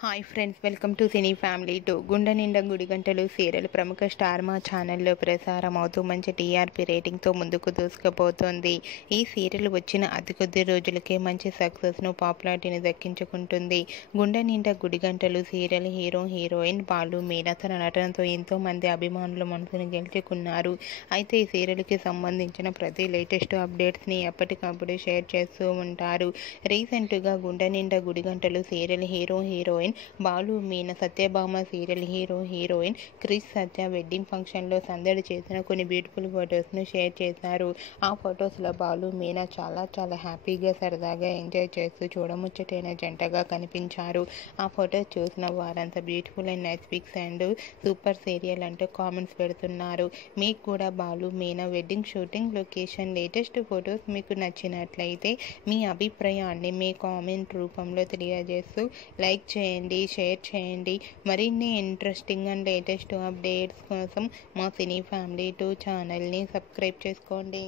Hi friends, welcome to cine family 2. గుండె Ninda Gudi Gantalu serial ప్రముఖ star మా ఛానల్లో ప్రసారం అవుతూ మంచి టీఆర్పీ రేటింగ్తో ముందుకు దూసుకుపోతుంది. ఈ సీరియల్ వచ్చిన అతి కొద్ది రోజులకే మంచి సక్సెస్ను, పాపులారిటీని దక్కించుకుంటుంది. గుండె Ninda Gudi Gantalu serial hero heroine Balu Meena తన నటనతో ఎంతో మంది అభిమానుల మనసును గెలుచుకున్నారు. అయితే ఈ సీరియల్కి సంబంధించిన ప్రతి లేటెస్ట్ అప్డేట్స్ని ఎప్పటికప్పుడు షేర్ చేస్తూ ఉంటారు. రీసెంట్గా గుండె Ninda Gudi Gantalu serial hero heroine Balu Meena Satyabhama serial hero heroine Krish Satya wedding ఫంక్షన్లో సందడి చేసిన కొన్ని బ్యూటిఫుల్ ఫొటోస్ను షేర్ చేశారు. ఆ ఫొటోస్లో బాలు మీనా చాలా హ్యాపీగా సరదాగా ఎంజాయ్ చేస్తూ చూడముచ్చటైన జంటగా కనిపించారు. ఆ ఫొటోస్ చూసిన వారంతా beautiful and nice pics and super serial అంటూ కామెంట్స్ పెడుతున్నారు. మీకు కూడా Balu Meena wedding shooting location latest photos మీకు నచ్చినట్లయితే మీ అభిప్రాయాన్ని మీ కామెంట్ రూపంలో తెలియజేస్తూ లైక్ చేయండి, షేర్ చేయండి. మరిన్ని ఇంట్రెస్టింగ్ అండ్ లేటెస్ట్ అప్డేట్స్ కోసం మా సినీ ఫ్యామిలీ 2 ఛానల్ని సబ్స్క్రైబ్ చేసుకోండి.